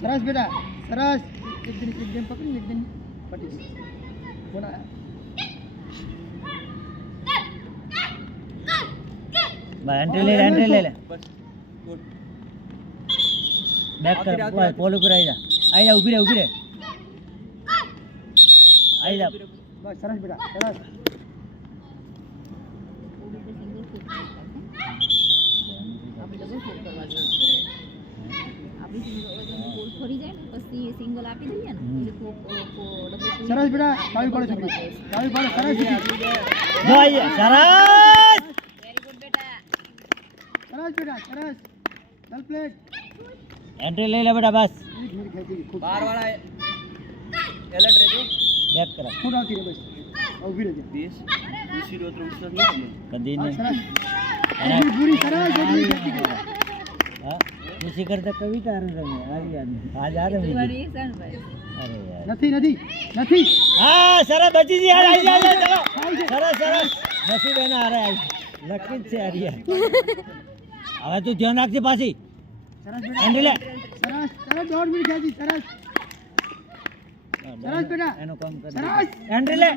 સરસ બેટા સરસ. એક દિન પકડી એક દિન પટી થોડા એન્ટ્રી લે બસ ગુડ બેક કર પોલ ઉપર આવી જા ઊભી રહે આવી જા બસ સરસ બેટા સરસ. સિંગલ આપી દઈએ ને સરસ બેટા પાવી પડે છોકરી પાવી પડે સરસ જો સરસ વેરી ગુડ બેટા સરસ બેટા સરસ. વેલ પ્લેડ. એન્ટ્રી લઈ લે બેટા બસ બાર વાળા એલર્ટ રહેજો બેક કર ફૂટ આવતી રે બસ ઊભી રહેજે 20 23 કદી નહીં સરસ. પૂરી સરસ એટલી ખેંચી ગઈ. હા ખુશી કરતા કવિતા રમે આજ આ રમી દિવાળી સણ ભાઈ અરે યાર નથી હા સરસ બચી જી યાર આવી જા ચલો સરસ નસીબ એના હારે આવી લકી જ છે આરિયા હવે તું ધ્યાન રાખજે પાછી સરસ બેટા એન્ટ્રી લે સરસ સરસ 1.5 મિનિટ ખેંચી સરસ સરસ બેટા એનું કામ કર સરસ. એન્ટ્રી લે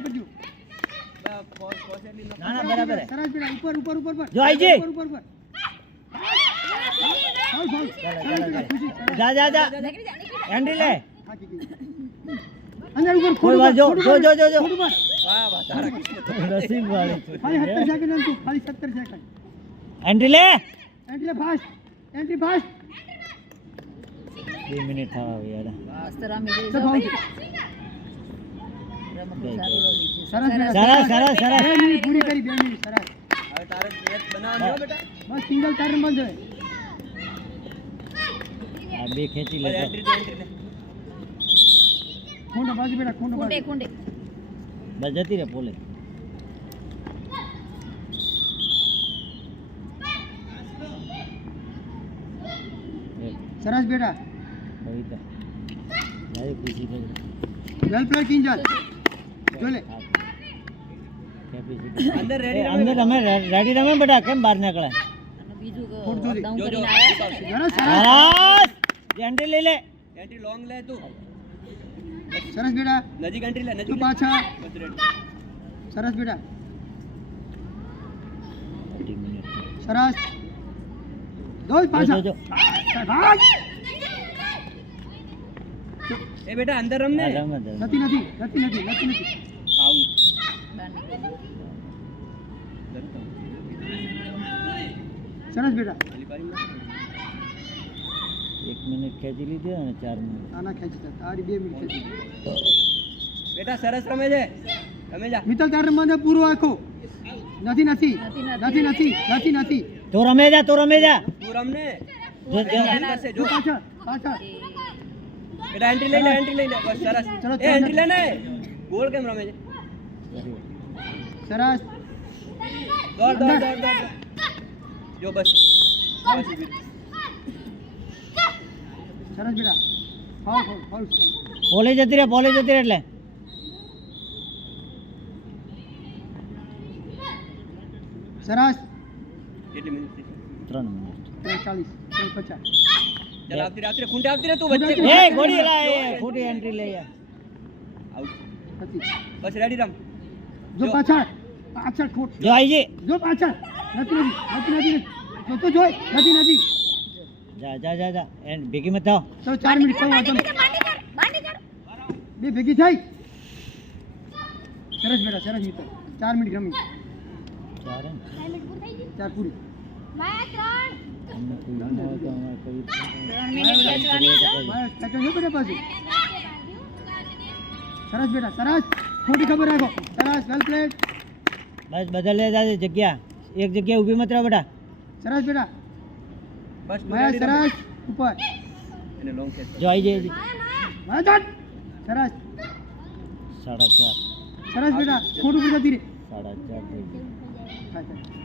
ના ના બરાબર હે સરસ બેટા ઉપર જો આઈ જી ઉપર ફાઉલ ચાલ જા એન્ટ્રી લે અંદર ઉપર કોઈ વાત જો વાહ વાહ તારા નસીબ વાળી ખાલી 70 સેકન્ડ હતું ખાલી 70 સેકન્ડ. એન્ટ્રી લે એન્ટ્રી ફાસ્ટ 2 મિનિટ થવા યાર મસ્ત રમી તો ગઈ ફાઉલ. સારું રમી સરસ સરસ 2 મિનિટ પૂરી કરી 2 મિનિટ સરસ. હવે તારે મેચ બનાવવાનો બેટા બસ સિંગલ તાર રમવા જોઈએ. આ બે ખેંચી લે ખૂંડો બાજુ બેટા ખૂંડો બાજુ. કુંડે બસ જતી રે પોલે સરસ બેટા કવિતા મારી ખુશી કરી વેલ પ્લેડ કિંજલ જો લે અંદર રમે રેડી બેટા કેમ બહાર નીકળે અને બીજું ફૂટ દો. ડાઉન કરીને આવ્યા છે ને સરસ સરસ એન્ટ્રી લઈ લે એન્ટ્રી લોંગ લે તું સરસ બેટા નજીક એન્ટ્રી લે તું નજીક પાછા બસ રેડી સરસ બેટા 30 મિનિટ સરસ દોડ પાછા જો ભાગ. એ બેટા અંદર રમ ને નથી આઉટ બહાર નીકળી સરસ બેટા 1 મિનિટ ખેંચી લીધી અને 4 મિનિટ આના ખેંચી તારી 2 મિનિટ ખેંચી. બેટા સરસ રમે છે રમે જા મિત્તલ તાર રમવા પૂરો આખો નથી તો રમે જા તું રમ ને જો કરશે જો જો પાછા બેટા એન્ટ્રી લઈ લે બસ સરસ ચલો, એ એન્ટ્રી લે ને ગોળ કેમ રમે છે સરસ દોડ જો બસ બસ ઊભી રહે. સરસ બેટા ફાઉલ પોલે જતી રે એટલે સરસ કેટલી મિનિટ થઈ? 3 મિનિટ 40 50 ચાલ આવતી ખૂંટે આવતી રે તું વચ્ચે એ ગોળી લા એ ખોટી એન્ટ્રી લઈ યાર આઉટ નથી બસ રેડી રમ જો પાછળ ખોટ જો આઈ જી જો પાછળ નથી તો જોઈ નથી જા એન્ડ ભેગી મત થાવ તો 4 મિનિટ કહું આતમ બે ભેગી થઈ સરસ બેટા સરસ મિત્ર 4 મિનિટ રમી 4 પૂરી અમને કોઈ ન હોય તો અમારે કોઈ 3 મિનિટ ખેંચવાની છે મારા ખેંચો જો બેટા પાછું સરસ બેટા સરસ ખોટી ખબર રાખો સરસ વેલ પ્લેડ બસ બદલ લે જાજે જગ્યા એક જગ્યાએ ઊભી મત રહો બેટા સરસ બેટા બસ તું માયા ready રમ. સરસ ઉપર એને લોંગ ખેંચ જો આઈ જઈ માયા ચાલ સરસ 4.5 સરસ બેટા ખોટું પૂરી જતી રે 4.5 થઈ ગઈ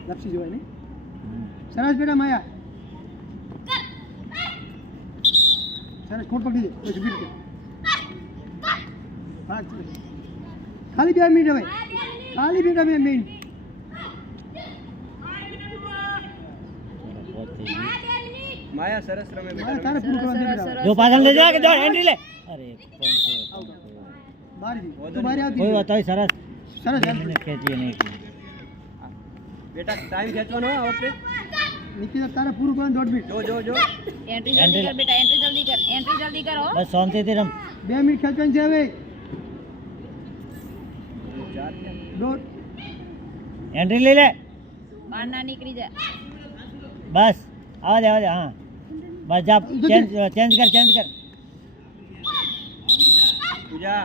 લપસી જોવાય ને સરસ બેટા માયા સરસ ખોટ પકડી દે પછી બીટ દે ખાલી 2 મિનિટ હવે ખાલી 2 મિનિટ માયા સરસ રમે માયા બેટા તારે પૂરું કરવાનું છે બેટા. સરસ, જો પાછળ લઈ જા કે જો એન્ટ્રી લે અરે બારી તું બારી આવતી કોઈ વાત હોય સરસ સરસ બે મિનિટ ખેંચી અને એક મિનિટ. બેટા ટાઈમ ખેંચવાનો હો આ વખતે નિકિતા તારે પૂરું કરવાનું 1.5 મિનિટ જો જો જો એન્ટ્રી જલ્દી કર બેટા, એન્ટ્રી જલ્દી કર, એન્ટ્રી જલ્દી કરો. બસ શાંતિથી રમ 2 મિનિટ ખેંચવાની છે હવે ચાર થયા. દોઢ એન્ટ્રી લઈ લે બહાર ના નીકળી જા. બસ આવા દે હા બસ જા ચેન્જ કર પૂજા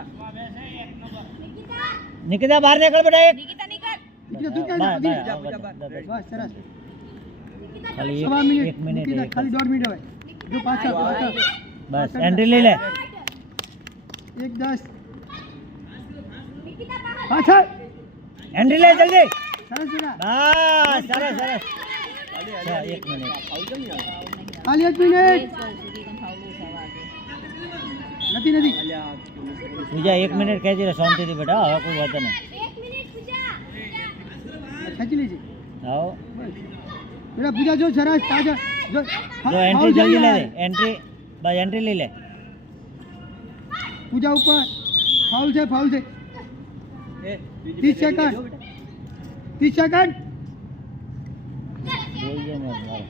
નિકિતા બહાર નીકળ બેટા એક નિકિતા નીકળ. નિકિતા તું ક્યાં બસ, જા? બસ, પૂજા, બસ, પૂજા, બસ, બસ સરસ ખાલી સવા એક મિનિટ નિકિતા એક ખાલી 1.5 મિનિટ હવે જો પાછળ પાછળ બસ એન્ટ્રી લઈ લે 1:10 પાછળ એન્ટ્રી લે જલ્દી સરસ બેટા બસ સરસ સરસ ખાલી હા, એક મિનિટ આવું કેમ નહીં આવતું? ખાલી 1 એ મિનિટ જ કહું છું કે કેમ ફાઉલ થવા દે. નથી અલ્યા, પૂજા એક મિનિટ ખેંચી લે શાંતિથી બેટા હવે કોઈ વાત નહીં ખેંચી લેજે આવો બેટા પૂજા જો સરસ પાછળ જો જો એન્ટ્રી જલ્દી લે એન્ટ્રી બસ એન્ટ્રી લઈ લે પૂજા ઉપર ફાઉલ છે એ, બીજી 30 બેટી સેકન્ડ. જો બેટા. 30 સેકન્ડ જોઈએ ને મારો.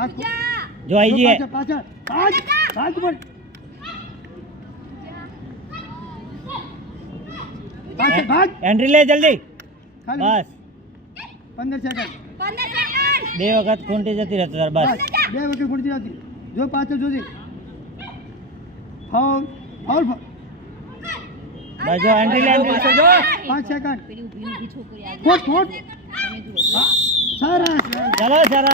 આ જો આઈ જઈએ પાછળ પાંચ ઉપર પાછળ ભાગ એન્ટ્રી લે જલ્દી ખાલી બસ 15 સેકન્ડ બે વખત ખૂંટી જતી રહેતો તાર બસ બસ 2 વખત ગુણતી હતી જો પાછળ જોજે ફાઉલ ફાઉલ બસ જો એન્ટ્રી લે એન્ટ્રી લે. 5 સેકન્ડ પેલી ઊભી ઊભી છોકરી આગળ કોટ તમે જુઓ. સરસ ચલો સરસ